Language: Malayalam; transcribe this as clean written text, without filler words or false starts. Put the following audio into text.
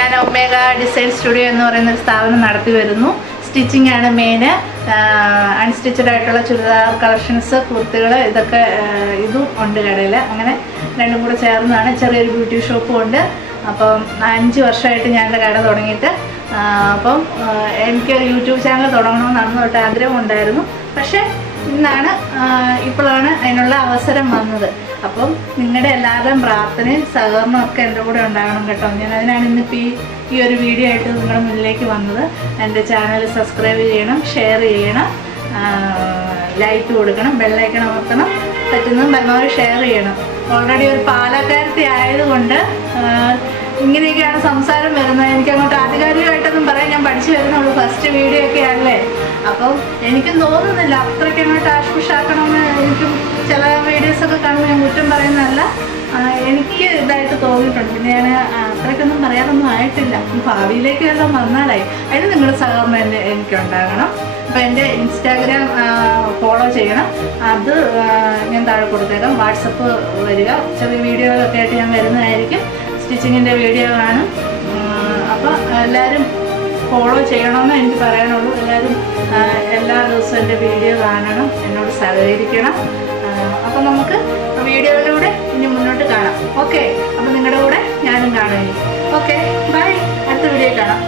ഞാൻ ഒമേഗ ഡിസൈൻ സ്റ്റുഡിയോ എന്ന് പറയുന്ന ഒരു സ്ഥാപനം നടത്തി വരുന്നു. സ്റ്റിച്ചിങ് ആണ് മെയിൻ. അൺസ്റ്റിച്ചഡ് ആയിട്ടുള്ള ചുരിദാർ കളക്ഷൻസ്, കുർത്തികൾ, ഇതൊക്കെ ഇതും ഉണ്ട് കടയിൽ. അങ്ങനെ രണ്ടും കൂടെ ചേർന്നാണ്. ചെറിയൊരു ബ്യൂട്ടി ഷോപ്പും ഉണ്ട്. അപ്പം 5 വർഷമായിട്ട് ഞാൻ എൻ്റെ കട തുടങ്ങിയിട്ട്. അപ്പം എനിക്ക് യൂട്യൂബ് ചാനൽ തുടങ്ങണമെന്ന് തൊട്ട് ആഗ്രഹം ഉണ്ടായിരുന്നു. പക്ഷേ ഇപ്പോഴാണ് അതിനുള്ള അവസരം വന്നത്. അപ്പം നിങ്ങളുടെ എല്ലാവരുടെയും പ്രാർത്ഥനയും സഹകരണവും ഒക്കെ എൻ്റെ കൂടെ ഉണ്ടാകണം കേട്ടോ. അതിനാണ് ഇന്നിപ്പോൾ ഈ ഒരു വീഡിയോ ആയിട്ട് നിങ്ങളുടെ മുന്നിലേക്ക് വന്നത്. എൻ്റെ ചാനൽ സബ്സ്ക്രൈബ് ചെയ്യണം, ഷെയർ ചെയ്യണം, ലൈക്ക് കൊടുക്കണം, ബെല്ലൈക്കൺ അമർത്തണം, പറ്റുന്നതും പരമാവധി ഷെയർ ചെയ്യണം. ഓൾറെഡി ഒരു പാലക്കാരത്തി ആയതുകൊണ്ട് ഇങ്ങനെയൊക്കെയാണ് സംസാരം വരുന്നത്. എനിക്ക് അങ്ങോട്ട് ആധികാരികമായിട്ടൊന്നും പറയാൻ ഞാൻ പഠിച്ചു വരുന്നുള്ളൂ. ഫസ്റ്റ് വീഡിയോ ഒക്കെ ആണല്ലേ. അപ്പം എനിക്കും തോന്നുന്നില്ല അത്രയ്ക്ക് അങ്ങോട്ട് ആഷ്പുഷാക്കണമെന്ന്. എനിക്കും ചില വീഡിയോസൊക്കെ കാണുമ്പോൾ ഞാൻ കുറ്റം പറയുന്നതല്ല, എനിക്ക് ഇതായിട്ട് തോന്നിയിട്ടുണ്ട്. പിന്നെ ഞാൻ അത്രയ്ക്കൊന്നും പറയാനൊന്നും ആയിട്ടില്ല. ഭാവിയിലേക്ക് എല്ലാം വന്നാലായി. അതിന് നിങ്ങളുടെ സഹകരണം എനിക്കുണ്ടാകണം. അപ്പോൾ എൻ്റെ ഇൻസ്റ്റാഗ്രാം ഫോളോ ചെയ്യണം. അത് ഞാൻ താഴെ കൊടുത്തേക്കാം. വാട്സപ്പ് വരിക. ചെറിയ വീഡിയോകളൊക്കെ ആയിട്ട് ഞാൻ വരുന്നതായിരിക്കും. സ്റ്റിച്ചിങ്ങിൻ്റെ വീഡിയോ കാണും. അപ്പോൾ എല്ലാവരും ഫോളോ ചെയ്യണമെന്ന് എനിക്ക് പറയാനുള്ളൂ. എല്ലാവരും എല്ലാ ദിവസവും എൻ്റെ വീഡിയോ കാണണം, എന്നോട് സഹകരിക്കണം. അപ്പോൾ നമുക്ക് വീഡിയോയിലൂടെ ഇനി മുന്നോട്ട് കാണാം. ഓക്കെ, അപ്പോൾ നിങ്ങളുടെ കൂടെ ഞാനും കാണും. Okay, by. അടുത്ത വീഡിയോ കാണാം.